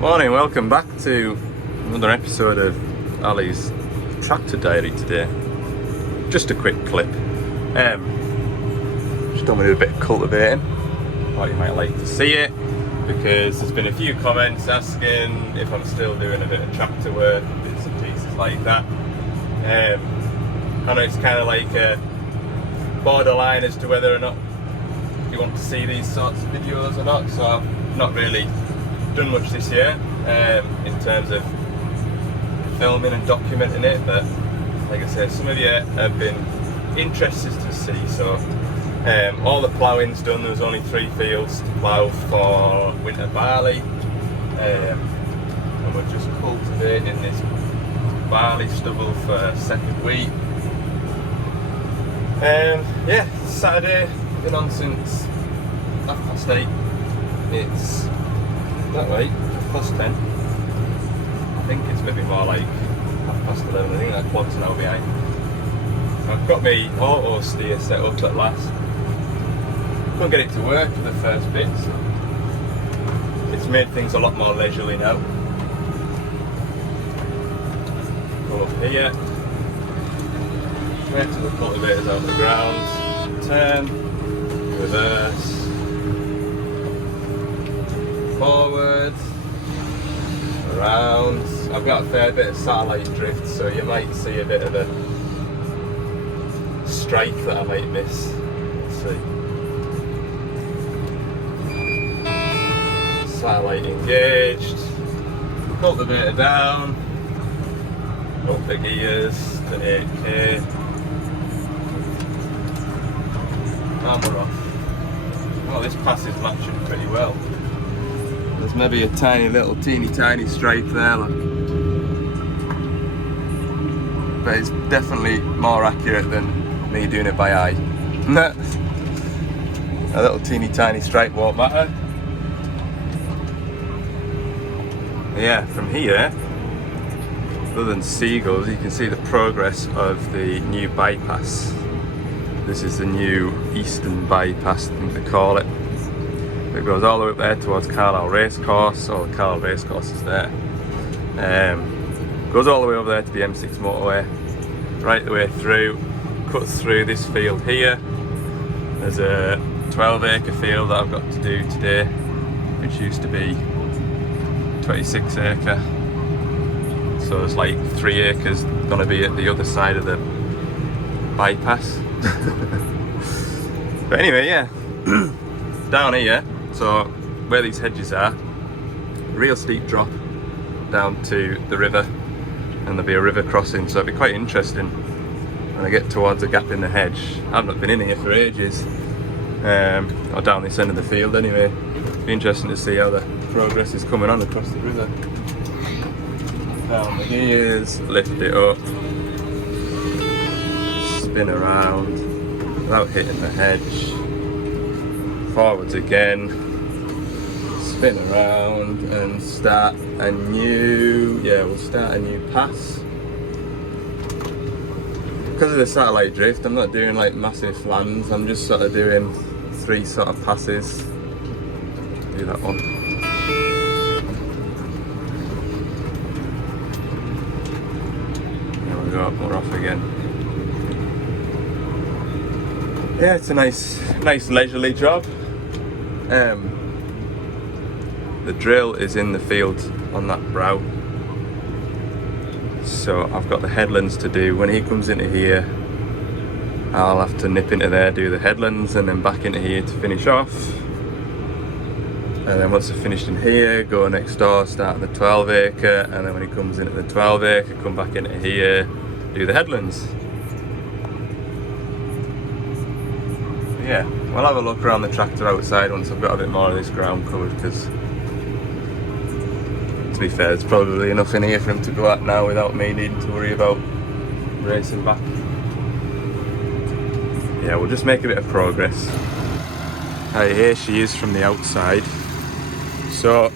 Morning, welcome back to another episode of Ali's Tractor Diary today. Just a quick clip. Just don't want to do a bit of cultivating. Thought you might like to see it because there's been a few comments asking if I'm still doing a bit of tractor work, bits and pieces like that. I know it's kind of like a borderline as to whether or not you want to see these sorts of videos or not, so I've not really done much this year in terms of filming and documenting it, but like I said, some of you have been interested to see. So all the ploughing's done. There was only 3 fields to plough for winter barley, and we're just cultivating this barley stubble for second wheat. Yeah, Saturday, been on since 8:30. It's that way, 10:30. I think it's maybe more like 11:30. I think that clock's an hour behind. I've got my auto steer set up at last. Couldn't get it to work for the first bit, so it's made things a lot more leisurely now. Go up here, straight to the cultivators out of the ground, turn, reverse, forward, around. I've got a fair bit of satellite drift, so you might see a bit of a strike that I might miss. Let's see. Satellite engaged, cultivator down, up the gears to 8k, and we're off. Well, this pass is matching pretty well. There's maybe a tiny little teeny tiny stripe there, look. But it's definitely more accurate than me doing it by eye. A little teeny tiny stripe won't matter. Yeah, from here, other than seagulls, you can see the progress of the new bypass. This is the new Eastern bypass, I think they call it. It goes all the way up there towards Carlisle Racecourse, so the Carlisle Racecourse is there. Goes all the way over there to the M6 motorway, right the way through, cuts through this field here. There's a 12-acre field that I've got to do today, which used to be 26-acre. So there's like 3 acres going to be at the other side of the bypass. But anyway, yeah, down here. So where these hedges are, real steep drop down to the river, and there'll be a river crossing, so it'll be quite interesting when I get towards a gap in the hedge. I've not been in here for ages, or down this end of the field anyway. Be interesting to see how the progress is coming on across the river. Down the gears, lift it up, spin around without hitting the hedge, forwards again, spin around and start a new, we'll start a new pass. Because of the satellite drift, I'm not doing like massive flans, I'm just sort of doing 3 sort of passes. Do that one. There we go, we're off again. Yeah, it's a nice leisurely job. The drill is in the field on that brow, so I've got the headlands to do. When he comes into here, I'll have to nip into there, do the headlands, and then back into here to finish off. And then once I've finished in here, go next door, start on the 12-acre, and then when he comes into the 12-acre, come back into here, do the headlands. Yeah, we'll have a look around the tractor outside once I've got a bit more of this ground covered, because to be fair, there's probably enough in here for him to go at now without me needing to worry about racing back. Yeah, we'll just make a bit of progress. Right, here she is from the outside. So,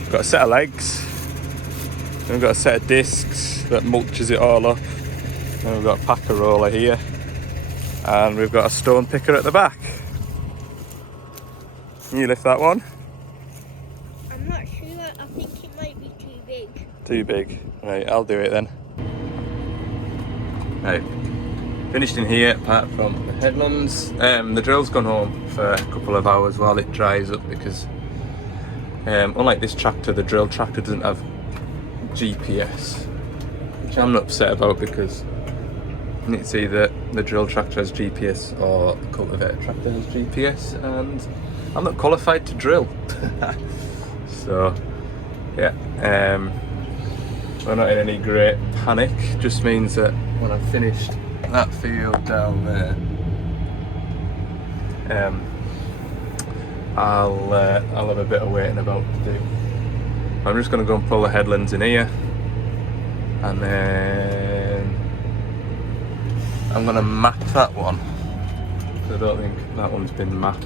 we've got a set of legs, then we've got a set of discs that mulches it all up, then we've got a packer roller here, and we've got a stone picker at the back. Can you lift that one? I'm I'm not sure. I think it might be too big. Too big. Right, I'll do it then. Right, finished in here apart from the headlands. The drill's gone home for a couple of hours while it dries up because unlike this tractor, the drill tractor doesn't have GPS, which I'm not upset about because it's either the drill tractor has GPS or the cultivator tractor has GPS, and I'm not qualified to drill. So yeah, we're not in any great panic. Just means that when I've finished that field down there, I'll have a bit of waiting about to do. I'm just going to go and pull the headlands in here, and then I'm going to map that one. I don't think that one's been mapped,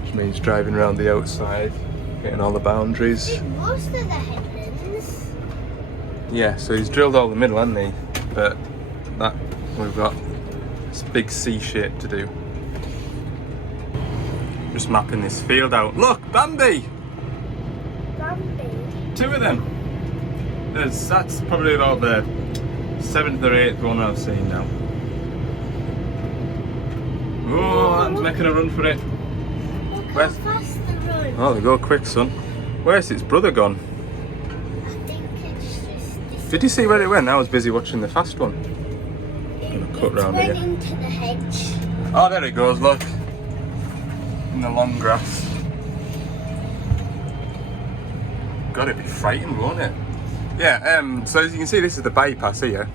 which means driving around the outside, getting all the boundaries. Most of the headlands. Yeah, so he's drilled all the middle, hasn't he? But that we've got this big C shape to do. Just mapping this field out. Look, Bambi! Bambi? 2 of them. That's probably about the 7th or 8th one I've seen now. Oh, that's making a run for it. Look how fast they run. Oh, they go quick, son. Where's its brother gone? I think it's just... Did you see where it went? I was busy watching the fast one. I'm gonna cut round here. It went into the hedge. Oh, there it goes, look. In the long grass. God, it'd be frightened, won't it? Yeah, so as you can see, this is the bypass here.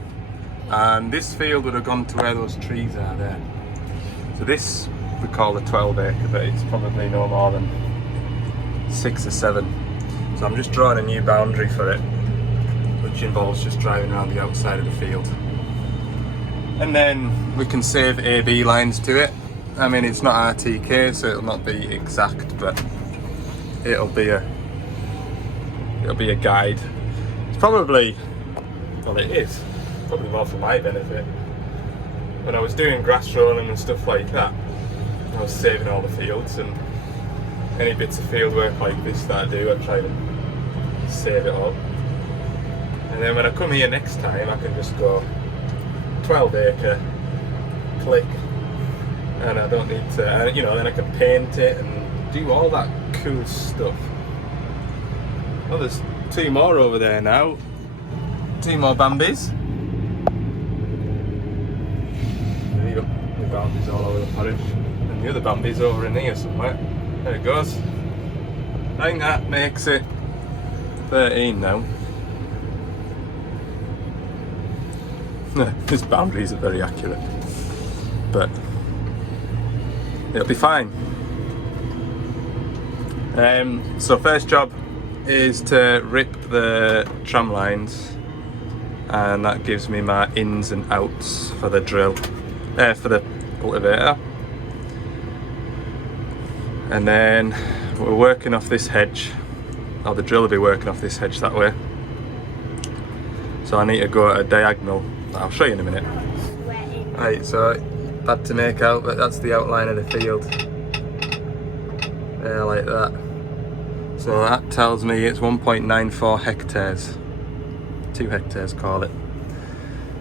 And this field would have gone to where those trees are there. So this we call a 12 acre, but it's probably no more than 6 or 7. So I'm just drawing a new boundary for it, which involves just driving around the outside of the field. And then we can save AB lines to it. I mean, it's not RTK, so it'll not be exact, but it'll be a guide. It's probably, well, it is probably more for my benefit. When I was doing grass rolling and stuff like that, I was saving all the fields, and any bits of field work like this that I do, I try to save it all. And then when I come here next time, I can just go 12 acre, click, and I don't need to, then I can paint it and do all that cool stuff. Well, there's 2 more over there now. 2 more Bambis. There you go, the Bambis all over the parish. And the other Bambi's over in here somewhere. There it goes. I think that makes it 13 now. This boundary isn't very accurate, but it'll be fine. So first job is to rip the tram lines, and that gives me my ins and outs for the drill, for the cultivator. And then we're working off this hedge, or the drill will be working off this hedge that way. So I need to go at a diagonal. I'll show you in a minute. Right, so bad to make out, but that's the outline of the field. There, like that. So that tells me it's 1.94 hectares. 2 hectares, call it.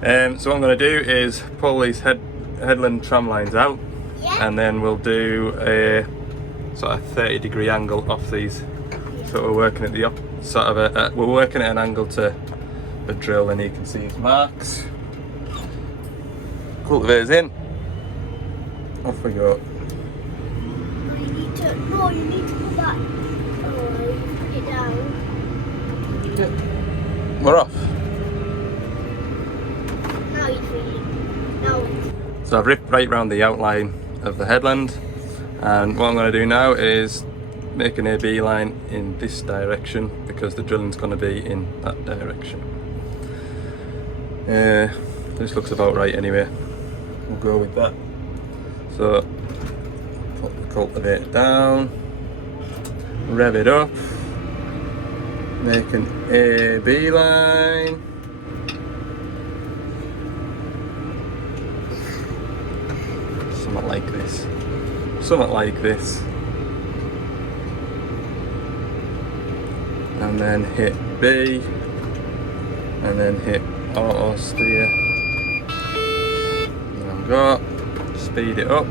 So what I'm going to do is pull these headland tram lines out, and then we'll do a sort of 30-degree angle off these. So we're working at the we're working at an angle to the drill, and you can see its marks. Cultivator's in. Off we go. You need to put that. Put it down. We're off. Now you're free. Now. So I've ripped right round the outline of the headland, and what I'm going to do now is make an AB line in this direction because the drilling's going to be in that direction. This looks about right anyway. We'll go with that. So put the cultivator down, rev it up, make an AB line. Something like this. Something like this. and then hit B, and then hit auto steer, and then go, speed it up.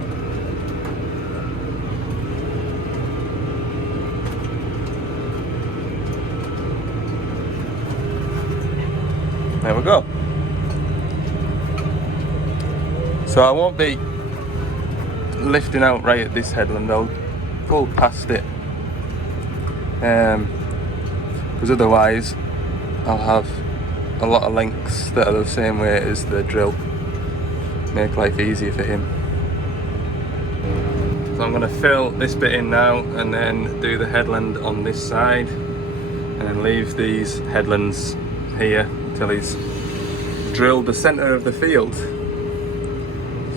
There we go. So I won't be lifting out right at this headland, I'll go past it, because otherwise I'll have a lot of links that are the same weight as the drill. Make life easier for him. So I'm going to fill this bit in now and then do the headland on this side, and then leave these headlands here until he's drilled the centre of the field.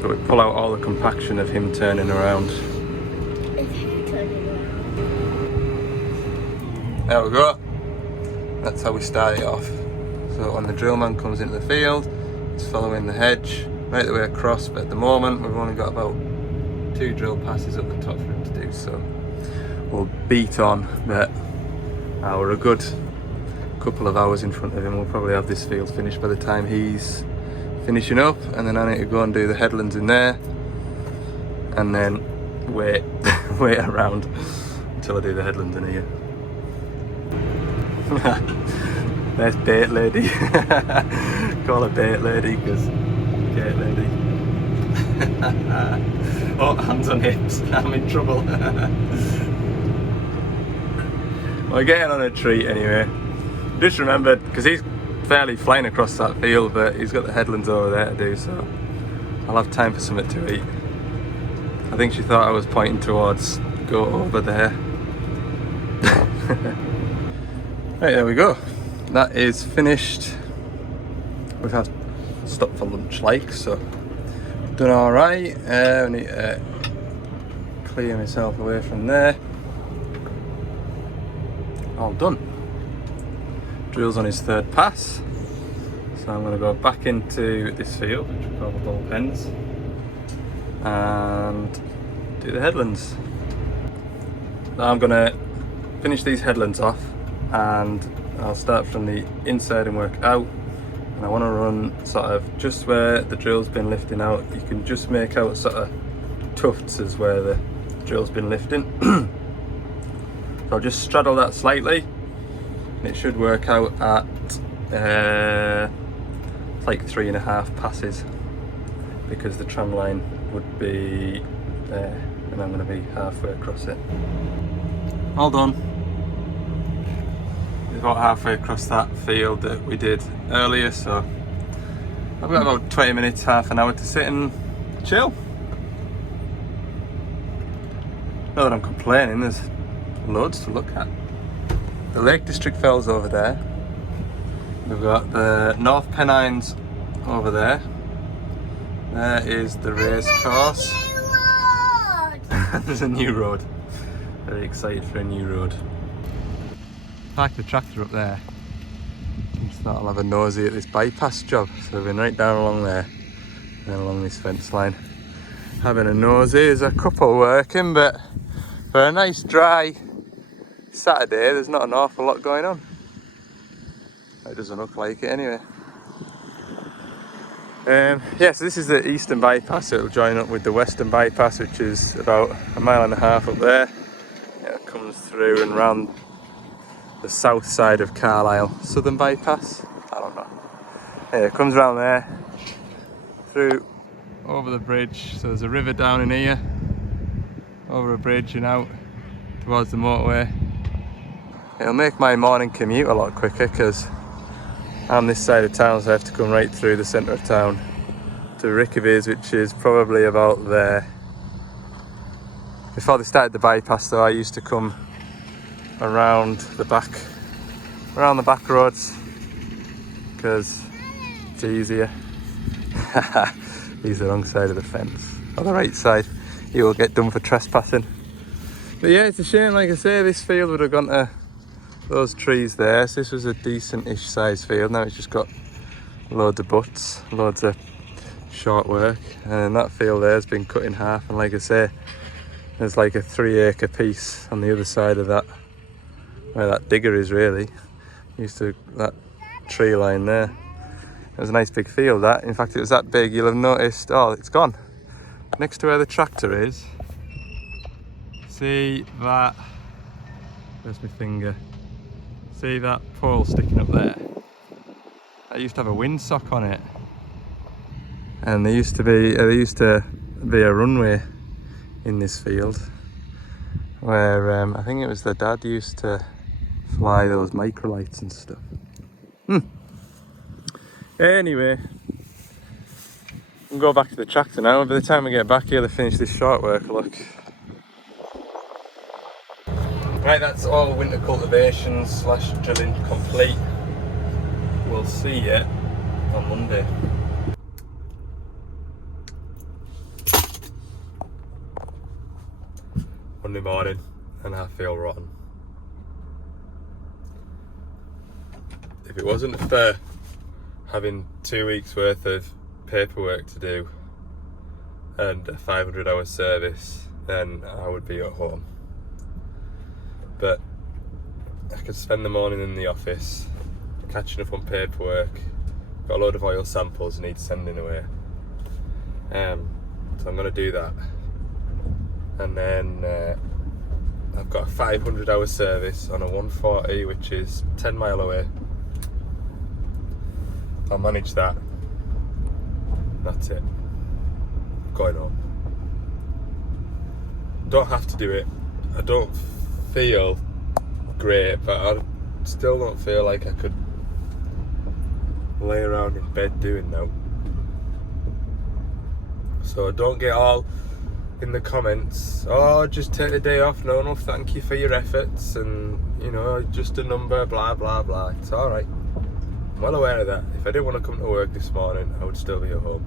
So we pull out all the compaction of him turning around. Is he turning around? There we go. That's how we start it off. So when the drill man comes into the field, he's following the hedge right the way across, but at the moment we've only got about 2 drill passes up the top for him to do, so we'll beat on, but we're a good couple of hours in front of him. We'll probably have this field finished by the time he's finishing up, and then I need to go and do the headlands in there, and then wait around until I do the headlands in here. There's bait lady. Call her bait lady because gate lady. Oh, hands on hips, I'm in trouble. We're getting on a treat anyway. Just remembered, because he's fairly flying across that field, but he's got the headlands over there to do, so I'll have time for something to eat. I think she thought I was pointing towards go over there. Right, there we go. That is finished. We've had stop for lunch like, so done alright. I need to clear myself away from there. All done. Drill's on his 3rd pass, so I'm going to go back into this field, which we call the bull pens, and do the headlands. Now I'm going to finish these headlands off, and I'll start from the inside and work out. And I want to run sort of just where the drill's been lifting out. You can just make out sort of tufts as where the drill's been lifting. So I'll just straddle that slightly. It should work out at like 3.5 passes, because the tram line would be there and I'm going to be halfway across it. All done. It's about halfway across that field that we did earlier, so I've got about 20 minutes, half an hour to sit and chill. Not that I'm complaining, there's loads to look at. The Lake District Fells over there. We've got the North Pennines over there. There is the race course. There's a new road. Very excited for a new road. Park the tractor up there. Just thought I'll have a nosy at this bypass job. So we've been right down along there and then along this fence line. Having a nosy. There's a couple working, but for a nice dry Saturday, there's not an awful lot going on. It doesn't look like it anyway. Yeah, so this is the eastern bypass. It'll join up with the western bypass, which is about 1.5 miles up there. It comes through and round the south side of Carlisle. Southern bypass? I don't know. Yeah, it comes around there, through, over the bridge. So there's a river down in here, over a bridge and out towards the motorway. It'll make my morning commute a lot quicker because I'm this side of town, so I have to come right through the centre of town to Rickaby's, which is probably about there. Before they started the bypass though, I used to come around the back roads because it's easier. He's the wrong side of the fence. On the right side, he will get done for trespassing. But yeah, it's a shame, like I say, this field would have gone to those trees there. So this was a decent-ish size field. Now it's just got loads of butts, loads of short work, and that field there has been cut in half. And like I say, there's like a 3 acre piece on the other side of that where that digger is really. Used to that tree line there. It was a nice big field that. In fact, it was that big, you'll have noticed, oh, it's gone. Next to where the tractor is, see that, where's my finger? See that pole sticking up there? That used to have a windsock on it. And there used to be a runway in this field where I think it was the dad used to fly those microlights and stuff. Anyway, we'll go back to the tractor now. By the time we get back here, they finish this short work, look. Right, that's all winter cultivation / drilling complete. We'll see you on Monday. Monday morning, and I feel rotten. If it wasn't for having 2 weeks worth of paperwork to do and a 500-hour service, then I would be at home. But I could spend the morning in the office catching up on paperwork. Got a load of oil samples I need sending away. So I'm going to do that. And then I've got a 500-hour service on a 140, which is 10 mile away. I'll manage that. That's it. Going home. Don't have to do it. I don't feel great, but I still don't feel like I could lay around in bed doing that. So don't get all in the comments, oh, just take the day off. No, thank you for your efforts, and you know, just a number, blah blah blah. It's alright. I'm well aware of that. If I didn't want to come to work this morning, I would still be at home.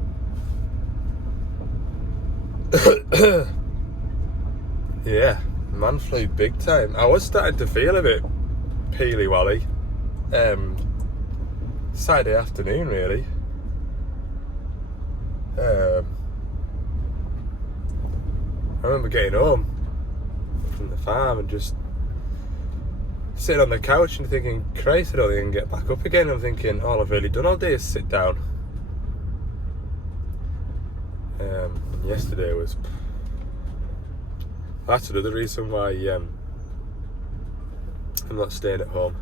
Yeah, man flu big time. I was starting to feel a bit peely-wally. Saturday afternoon, really. I remember getting home from the farm and just sitting on the couch and thinking, Christ, I don't think I can get back up again. I'm thinking, all I've really done all day is sit down. And yesterday was... That's another reason why I'm not staying at home.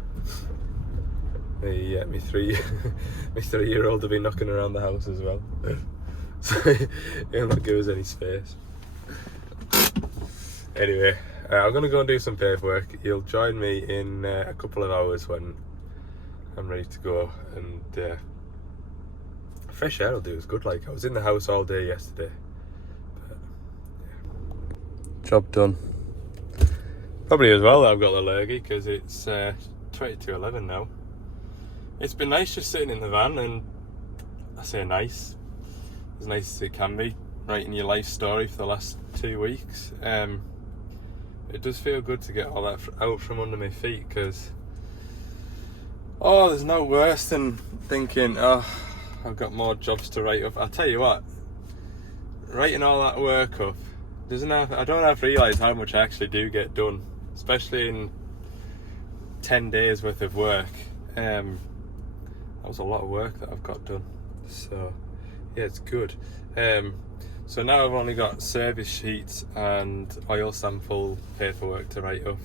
My 3-year-old will be knocking around the house as well. So he'll not give us any space. Anyway, I'm going to go and do some paperwork. You'll join me in a couple of hours when I'm ready to go, and fresh air will do us good. Like, I was in the house all day yesterday, but yeah. Job done. Probably as well that I've got the lurgy, because it's 20 to 11 now. It's been nice just sitting in the van, and I say nice, as nice as it can be, writing your life story for the last 2 weeks. It does feel good to get all that out from under my feet, because there's no worse than thinking, I've got more jobs to write up. I'll tell you what, writing all that work up, I don't have to realise how much I actually do get done, especially in 10 days worth of work. That was a lot of work that I've got done, so yeah, it's good. So now I've only got service sheets and oil sample paperwork to write up,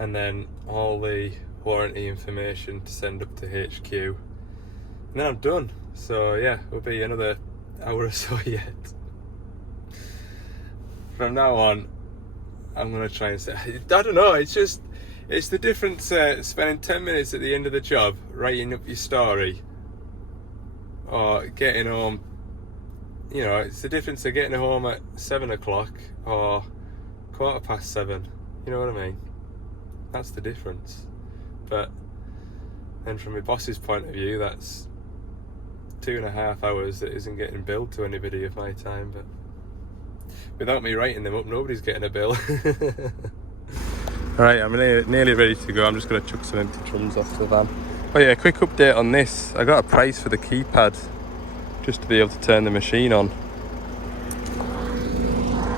and then all the warranty information to send up to HQ, and then I'm done. So yeah, it'll be another hour or so yet. From now on, I'm going to try and say, I don't know, it's the difference spending 10 minutes at the end of the job writing up your story, or getting home. You know, it's the difference of getting home at 7 o'clock or 7:15. You know what I mean? That's the difference. But then from my boss's point of view, that's 2.5 hours that isn't getting billed to anybody of my time. But without me writing them up, nobody's getting a bill. Alright, I'm nearly ready to go. I'm just going to chuck some empty drums off the van. Oh yeah, quick update on this. I got a price for the keypad, just to be able to turn the machine on.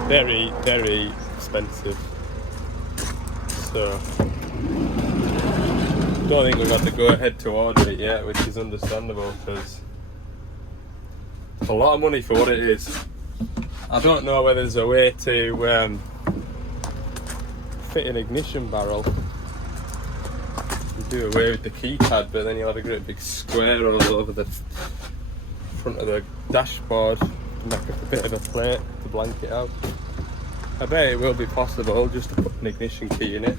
Very, very expensive. So Don't think we've had to go ahead to order it yet, which is understandable because it's a lot of money for what it is. I don't know whether there's a way to fit an ignition barrel and do away with the keypad, but then you'll have a great big square all over the front of the dashboard and make up a bit of a plate to blank it out. I bet it will be possible just to put an ignition key in it.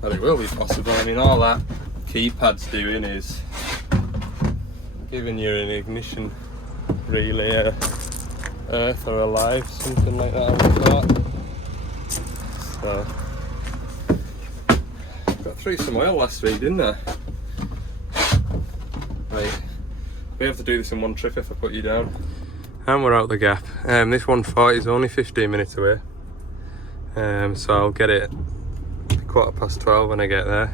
But it will be possible. I mean, all that keypad's doing is giving you an ignition relay, earth or alive, something like that, I would have thought. So, got through some oil last week, didn't I? Right, we have to do this in one trip if I put you down. And we're out the gap. This 140 is only 15 minutes away, so I'll get it 12:15 when I get there.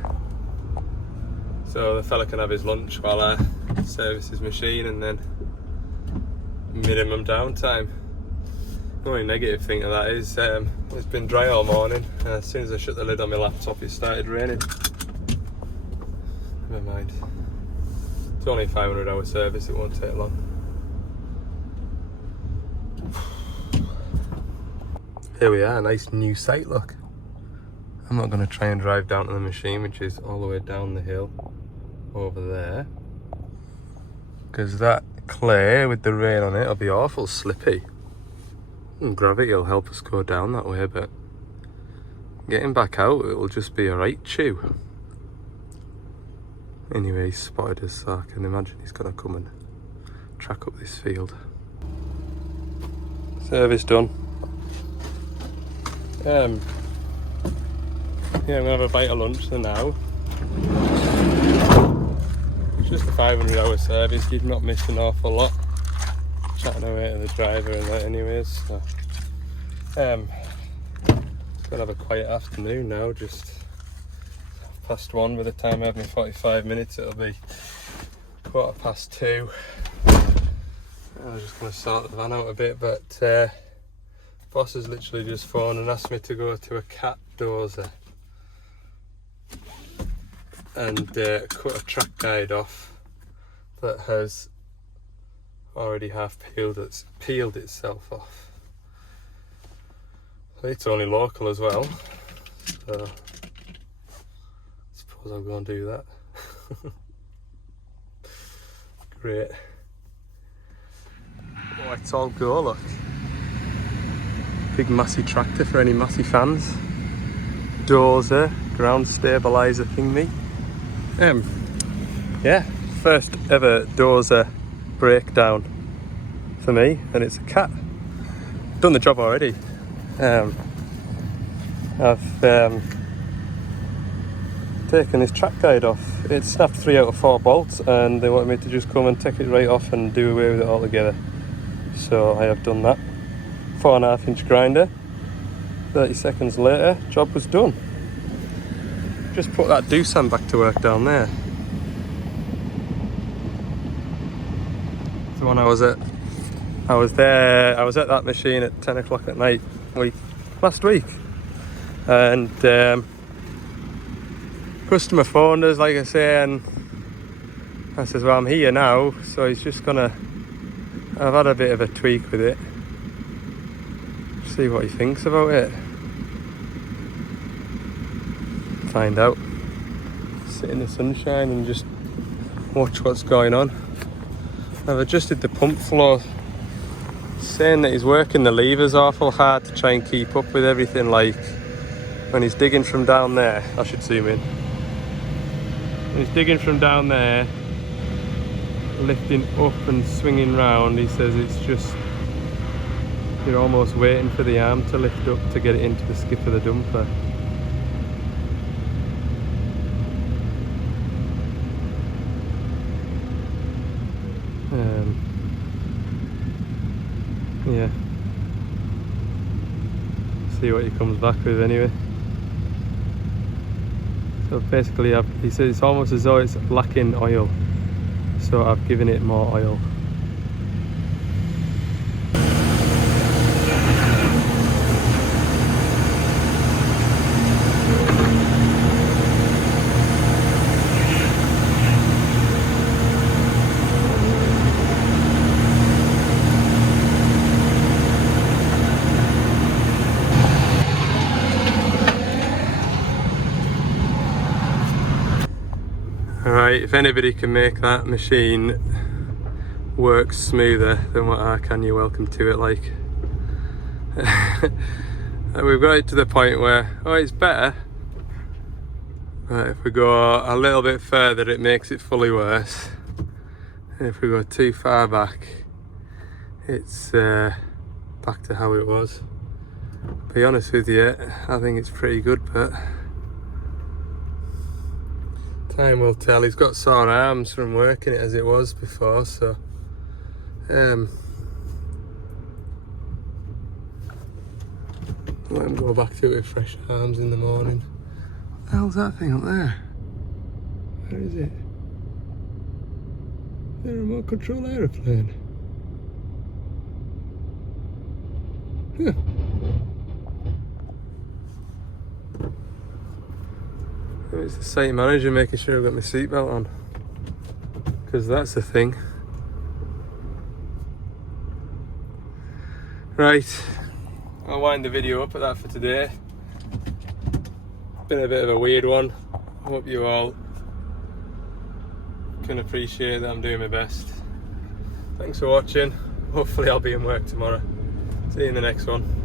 So the fella can have his lunch while I service his machine, and then minimum downtime. The only negative thing of that is it's been dry all morning, and as soon as I shut the lid on my laptop it started raining. Never mind. It's only a 500-hour service, it won't take long. Here we are, nice new site, look. I'm not going to try and drive down to the machine, which is all the way down the hill over there, because that clay with the rain on it will be awful slippy, and gravity will help us go down that way, but getting back out it will just be a right chew. Anyway, he's spotted us, so I can imagine he's going to come and track up this field. Service done. Yeah, I'm gonna have a bite of lunch for now. It's just a 500-hour service, you've not missed an awful lot. Chatting away to the driver and that anyways, so gonna have a quiet afternoon now, just past 1 by the time I have my 45 minutes, it'll be 2:15. I was just gonna sort the van out a bit, but boss has literally just phoned and asked me to go to a cat dozer and cut a track guide off that has already half peeled itself off. So it's only local as well, so I suppose I'll go and do that. Great. Oh, it's all go, look. Big Massey tractor for any Massey fans. Dozer, ground stabiliser thingy. Yeah, first ever dozer breakdown for me, and it's a cat. Done the job already. I've taken this track guide off. It snapped 3 out of 4 bolts, and they wanted me to just come and take it right off and do away with it altogether. So I have done that. 4.5-inch grinder. 30 seconds later, job was done. Just put that dozer back to work down there. The one I was at that machine at 10 o'clock at night last week, and customer phoned us, like I say, and I says, well, I'm here now, so he's just gonna, I've had a bit of a tweak with it, see what he thinks about it, find out, sit in the sunshine and just watch what's going on. I've adjusted the pump flow, saying that he's working the levers awful hard to try and keep up with everything, like when he's digging from down there. I should zoom in. When he's digging from down there, lifting up and swinging round, he says it's just, you're almost waiting for the arm to lift up to get it into the skip of the dumper. Yeah, see what he comes back with anyway. So basically he says it's almost as though it's lacking oil, so I've given it more oil. Alright, if anybody can make that machine work smoother than what I can, you're welcome to it. Like, we've got it to the point where, oh, it's better. Right, if we go a little bit further, it makes it fully worse. And if we go too far back, it's back to how it was. To be honest with you, I think it's pretty good, but time will tell. He's got sore arms from working it as it was before, so let him go back to it with fresh arms in the morning. What the hell's that thing up there? Where is it? Is there a remote control aeroplane? Huh. It's the site manager making sure I've got my seatbelt on, because that's the thing. Right, I'll wind the video up at that for today. Been a bit of a weird one. I hope you all can appreciate that I'm doing my best. Thanks for watching. Hopefully I'll be in work tomorrow. See you in the next one.